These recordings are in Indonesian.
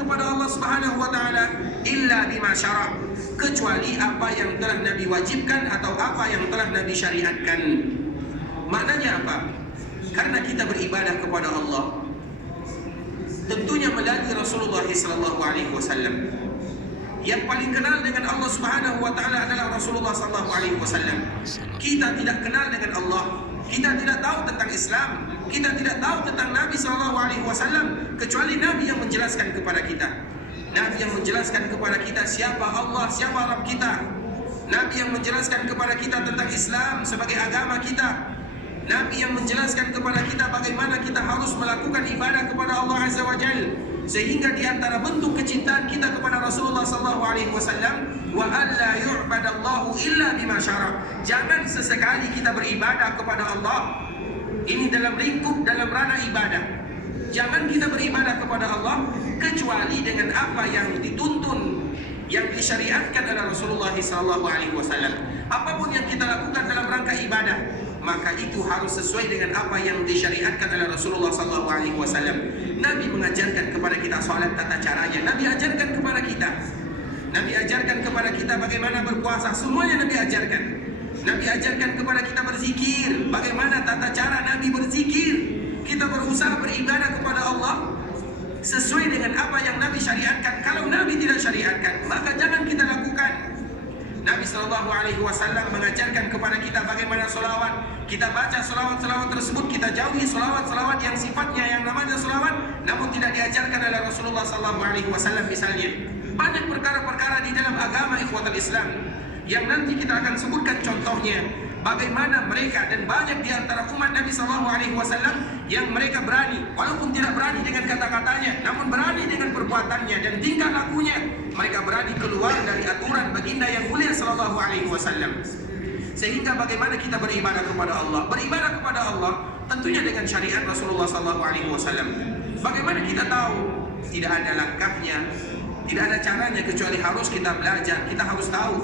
kepada Allah Subhanahu wa taala illa bima syara', kecuali apa yang telah Nabi wajibkan atau apa yang telah Nabi syariatkan. Maknanya apa? Karena kita beribadah kepada Allah tentunya melalui Rasulullah sallallahu alaihi wasallam. Yang paling kenal dengan Allah Subhanahu wa taala adalah Rasulullah sallallahu alaihi wasallam. Kita tidak kenal dengan Allah, kita tidak tahu tentang Islam, kita tidak tahu tentang Nabi sallallahu alaihi wasallam kecuali Nabi yang menjelaskan kepada kita. Nabi yang menjelaskan kepada kita siapa Allah, siapa Rabb kita. Nabi yang menjelaskan kepada kita tentang Islam sebagai agama kita. Nabi yang menjelaskan kepada kita bagaimana kita harus melakukan ibadah kepada Allah Azza wa Jalla. Sehingga di antara bentuk kecintaan kita kepada Rasulullah sallallahu alaihi wasallam, wa alla yu'badallahu illa bima syara'. Jangan sesekali kita beribadah kepada Allah ini dalam lingkup, dalam ranah ibadah. Jangan kita beribadah kepada Allah kecuali dengan apa yang dituntun, yang disyariatkan oleh Rasulullah sallallahu alaihi wasallam. Apapun yang kita lakukan dalam rangka ibadah, maka itu harus sesuai dengan apa yang disyariatkan oleh Rasulullah sallallahu alaihi wasallam. Nabi mengajarkan kepada kita salat tata caranya. Nabi ajarkan kepada kita. Nabi ajarkan kepada kita bagaimana berpuasa. Semuanya Nabi ajarkan. Nabi ajarkan kepada kita berzikir. Bagaimana tata cara Nabi berzikir. Kita berusaha beribadah kepada Allah sesuai dengan apa yang Nabi syariatkan. Kalau Nabi tidak syariatkan, maka jangan kita lakukan. Nabi sallallahu alaihi wasallam mengajarkan kepada kita bagaimana selawat. Kita baca selawat-selawat tersebut, kita jauhi selawat-selawat yang sifatnya yang namanya selawat namun tidak diajarkan oleh Rasulullah sallallahu alaihi wasallam misalnya. Banyak perkara-perkara di dalam agama ikhwatul Islam yang nanti kita akan sebutkan contohnya. Bagaimana mereka dan banyak di antara umat Nabi sallallahu alaihi wasallam yang mereka berani, walaupun tidak berani dengan kata-katanya, namun berani dengan perbuatannya dan tingkah lakunya. Mereka berani keluar dari aturan baginda yang mulia sallallahu alaihi wasallam. Sehingga bagaimana kita beribadah kepada Allah? Beribadah kepada Allah tentunya dengan syariat Rasulullah sallallahu alaihi wasallam. Bagaimana kita tahu? Tidak ada langkahnya, tidak ada caranya kecuali harus kita belajar, kita harus tahu.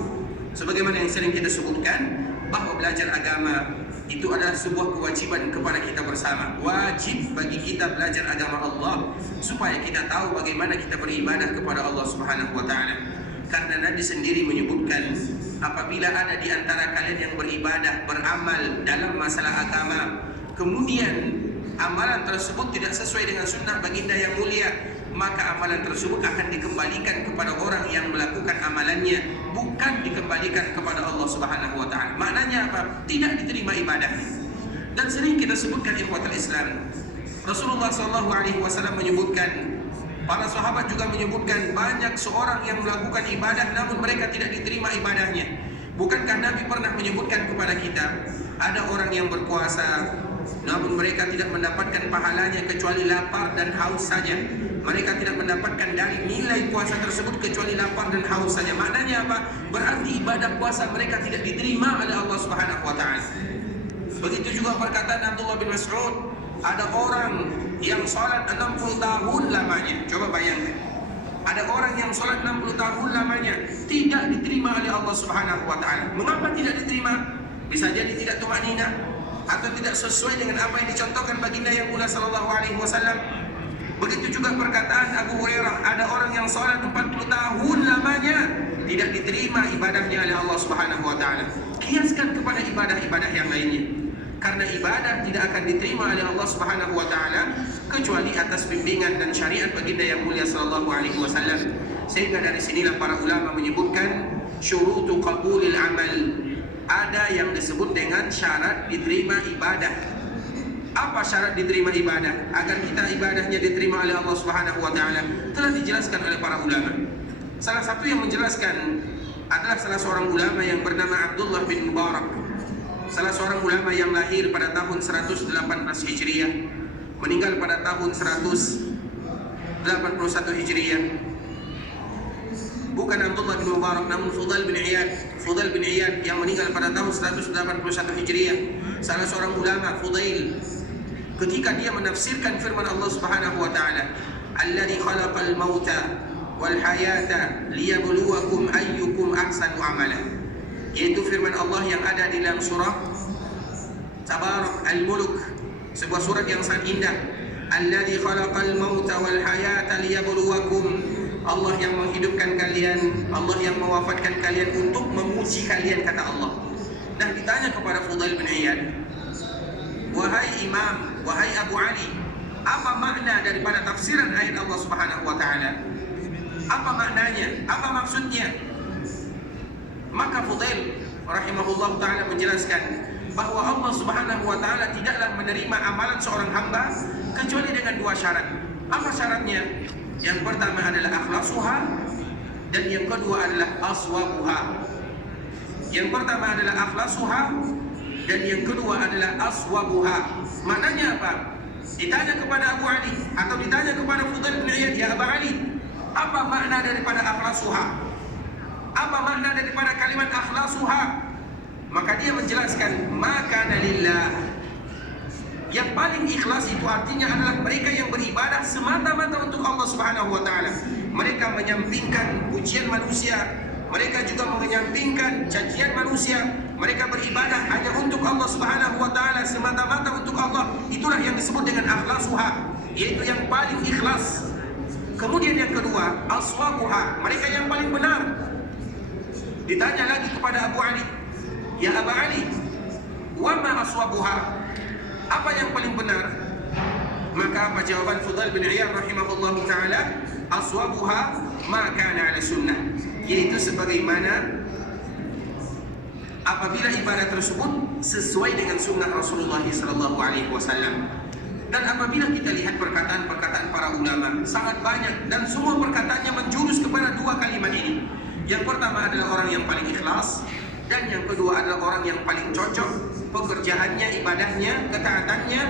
Sebagaimana yang sering kita sebutkan, bahwa belajar agama itu adalah sebuah kewajiban kepada kita bersama. Wajib bagi kita belajar agama Allah supaya kita tahu bagaimana kita beribadah kepada Allah Subhanahu wa taala. Karena Nabi sendiri menyebutkan, apabila ada di antara kalian yang beribadah, beramal dalam masalah agama, kemudian amalan tersebut tidak sesuai dengan sunnah baginda yang mulia, maka amalan tersebut akan dikembalikan kepada orang yang melakukan amalannya, bukan dikembalikan kepada Allah Subhanahu wa taala. Maknanya apa? Tidak diterima ibadahnya. Dan sering kita sebutkan ikhwatul Islam, Rasulullah sallallahu alaihi wasallam menyebutkan, para sahabat juga menyebutkan, banyak seorang yang melakukan ibadah namun mereka tidak diterima ibadahnya. Bukankah Nabi pernah menyebutkan kepada kita, ada orang yang berpuasa namun mereka tidak mendapatkan pahalanya kecuali lapar dan haus saja. Mereka tidak mendapatkan dari nilai puasa tersebut kecuali lapar dan haus saja. Maknanya apa? Berarti ibadah puasa mereka tidak diterima oleh Allah Subhanahu wa taala. Begitu juga perkataan Abdullah bin Mas'ud, ada orang yang salat 60 tahun lamanya. Coba bayangkan. Ada orang yang salat 60 tahun lamanya tidak diterima oleh Allah Subhanahu wa taala. Mengapa tidak diterima? Bisa jadi tidak tumanina atau tidak sesuai dengan apa yang dicontohkan baginda yang mulia sallallahu alaihi wasallam. Begitu juga perkataan Abu Hurairah, ada orang yang salat 40 tahun lamanya tidak diterima ibadahnya oleh Allah Subhanahu wa taala. Kiaskan kepada ibadah-ibadah yang lainnya. Karena ibadah tidak akan diterima oleh Allah Subhanahu wa taala kecuali atas bimbingan dan syariat baginda yang mulia sallallahu alaihi wasallam. Sehingga dari sinilah para ulama menyebutkan syurutu qabulil amal. Ada yang disebut dengan syarat diterima ibadah. Apa syarat diterima ibadah? Agar kita ibadahnya diterima oleh Allah Subhanahu wa taala telah dijelaskan oleh para ulama. Salah satu yang menjelaskan adalah salah seorang ulama yang bernama Abdullah bin Mubarak. Salah seorang ulama yang lahir pada tahun 118 Hijriah, meninggal pada tahun 181 Hijriah. Bukan Abdullah bin Mubarak, namun Fudail bin Iyad. Fudail bin Iyad yang meninggal pada tahun 181 Hijriah. Salah seorang ulama, Fudail, ketika dia menafsirkan firman Allah Subhanahu wa taala, "Alladzi khalaqal mauta wal hayata liyabluwakum ayyukum ahsanu amala." Yaitu firman Allah yang ada di dalam surah Tabarak Al-Mulk, sebuah surat yang sangat indah. Alladzi khalaqal mauta wal hayata liyabluwakum. Allah yang menghidupkan kalian, Allah yang mewafatkan kalian untuk menguji kalian, kata Allah. Dan ditanya kepada Fudail bin Iyad, wahai Imam, wahai Abu Ali, apa makna daripada tafsiran ayat Allah Subhanahu wa taala? Apa maknanya? Apa maksudnya? Maka Fudail rahimahullah taala menjelaskan bahwa Allah Subhanahu wa taala tidaklah menerima amalan seorang hamba kecuali dengan dua syarat. Apa syaratnya? Yang pertama adalah akhlasuha, dan yang kedua adalah aswabuha. Yang pertama adalah akhlasuha, dan yang kedua adalah aswabuha. Maknanya apa? Ditanya kepada Abu Ali atau ditanya kepada Fudail bin Iyad, ya Abu Ali, apa makna daripada akhlasuha? Apa makna daripada kalimat akhlasuha? Maka dia menjelaskan, maka lillah. Yang paling ikhlas itu artinya adalah mereka yang beribadah semata-mata untuk Allah Subhanahu wa taala. Mereka menyampingkan pujian manusia, mereka juga menyampingkan cacian manusia. Mereka beribadah hanya untuk Allah Subhanahu wa taala, semata-mata untuk Allah. Itulah yang disebut dengan akhlasuha, yaitu yang paling ikhlas. Kemudian yang kedua, aswabuha, mereka yang paling benar. Ditanya lagi kepada Abu Ali, ya Abu Ali, wa ma aswabuha? Apa yang paling benar? Maka apa jawaban Fudail bin Iyad rahimahullah ta'ala? Aswabuha ma kana ala sunnah, yaitu sebagaimana apabila ibadah tersebut sesuai dengan sunnah Rasulullah SAW. Dan apabila kita lihat perkataan-perkataan para ulama, sangat banyak, dan semua perkataannya menjurus kepada dua kalimat ini. Yang pertama adalah orang yang paling ikhlas, dan yang kedua adalah orang yang paling cocok pekerjaannya, ibadahnya, ketaatannya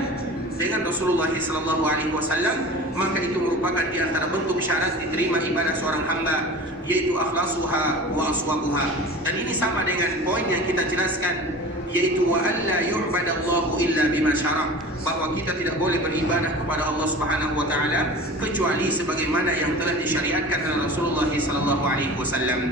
dengan Rasulullah SAW. Maka itu merupakan di antara bentuk syarat diterima ibadah seorang hamba, yaitu akhlasuha wa aswabuha. Dan ini sama dengan poin yang kita jelaskan, yaitu wa alla yu'badallahu illa bima syara', bahwa kita tidak boleh beribadah kepada Allah Subhanahu wa taala kecuali sebagaimana yang telah disyariatkan oleh Rasulullah SAW.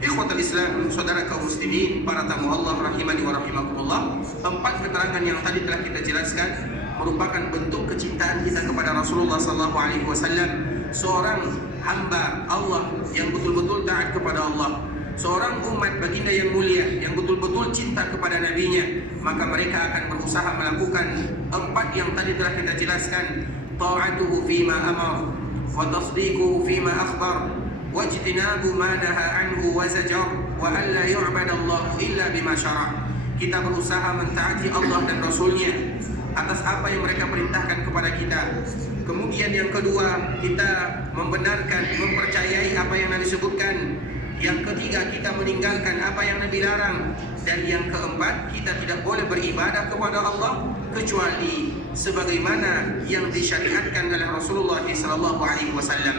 Ikhwatul Islam, saudara kaum muslimin, para tamu Allah rahimani wa rahimakumullah, empat keterangan yang tadi telah kita jelaskan merupakan bentuk kecintaan kita kepada Rasulullah SAW, seorang hamba Allah yang betul-betul taat kepada Allah, seorang umat baginda yang mulia yang betul-betul cinta kepada nabinya. Maka mereka akan berusaha melakukan empat yang tadi telah kita jelaskan: ta'atuhu fima amar, wa tasdiquhu fima akhbar, wajtinabu ma naha anhu wa zajar, wa alla yu'badallahu illa bima syara'. Kita berusaha mentaati Allah dan Rasulnya atas apa yang mereka perintahkan kepada kita. Kemudian yang kedua, kita membenarkan, mempercayai apa yang Nabi sebutkan. Yang ketiga, kita meninggalkan apa yang Nabi larang. Dan yang keempat, kita tidak boleh beribadah kepada Allah kecuali sebagaimana yang disyariatkan oleh Rasulullah SAW.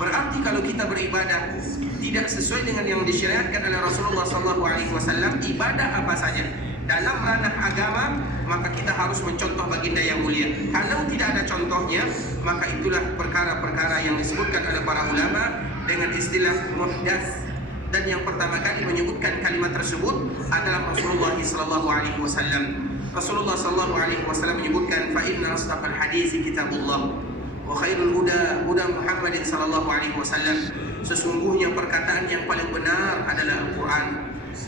Berarti kalau kita beribadah tidak sesuai dengan yang disyariatkan oleh Rasulullah SAW, ibadah apa saja dalam ranah agama, maka kita harus mencontoh baginda yang mulia. Kalau tidak ada contohnya, maka itulah perkara-perkara yang disebutkan oleh para ulama dengan istilah muhdats. Dan yang pertama kali menyebutkan kalimat tersebut adalah Rasulullah SAW. Rasulullah SAW menyebutkan, fa inna asdaqal hadisi kitabullah wa khairul huda huda Muhammadin sallallahu alaihi wasallam. Sesungguhnya perkataan yang paling benar adalah Al-Quran,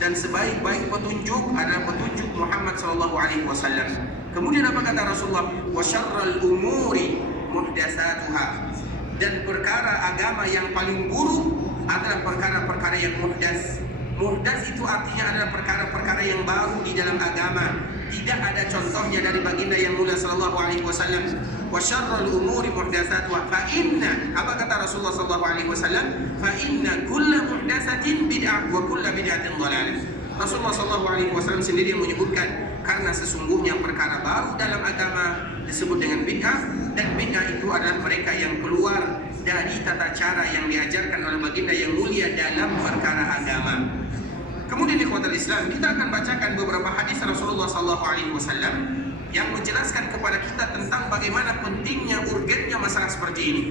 dan sebaik-baik petunjuk adalah petunjuk Muhammad sallallahu alaihi wasallam. Kemudian apa kata Rasulullah? Wa syarrul umuri muhdatsatuha. Dan perkara agama yang paling buruk adalah perkara-perkara yang muhdats. Muhdats itu artinya adalah perkara-perkara yang baru di dalam agama, tidak ada contohnya dari baginda yang mulia sallallahu alaihi wasallam. Wa syarrul umuri muhdatsatuha, fa inna, apa kata Rasulullah sallallahu alaihi wasallam? Fa inna kulla muhdatsatin bid'ah wa kulla bid'atin dhalalah. Rasulullah sallallahu alaihi wasallam sendiri yang menyebutkan, karena sesungguhnya perkara baru dalam agama disebut dengan bid'ah, dan bid'ah itu adalah mereka yang keluar dari tata cara yang diajarkan oleh baginda yang mulia dalam perkara agama. Kemudian ikhwatul Islam, kita akan bacakan beberapa hadis Rasulullah SAW yang menjelaskan kepada kita tentang bagaimana pentingnya, urgennya masalah seperti ini.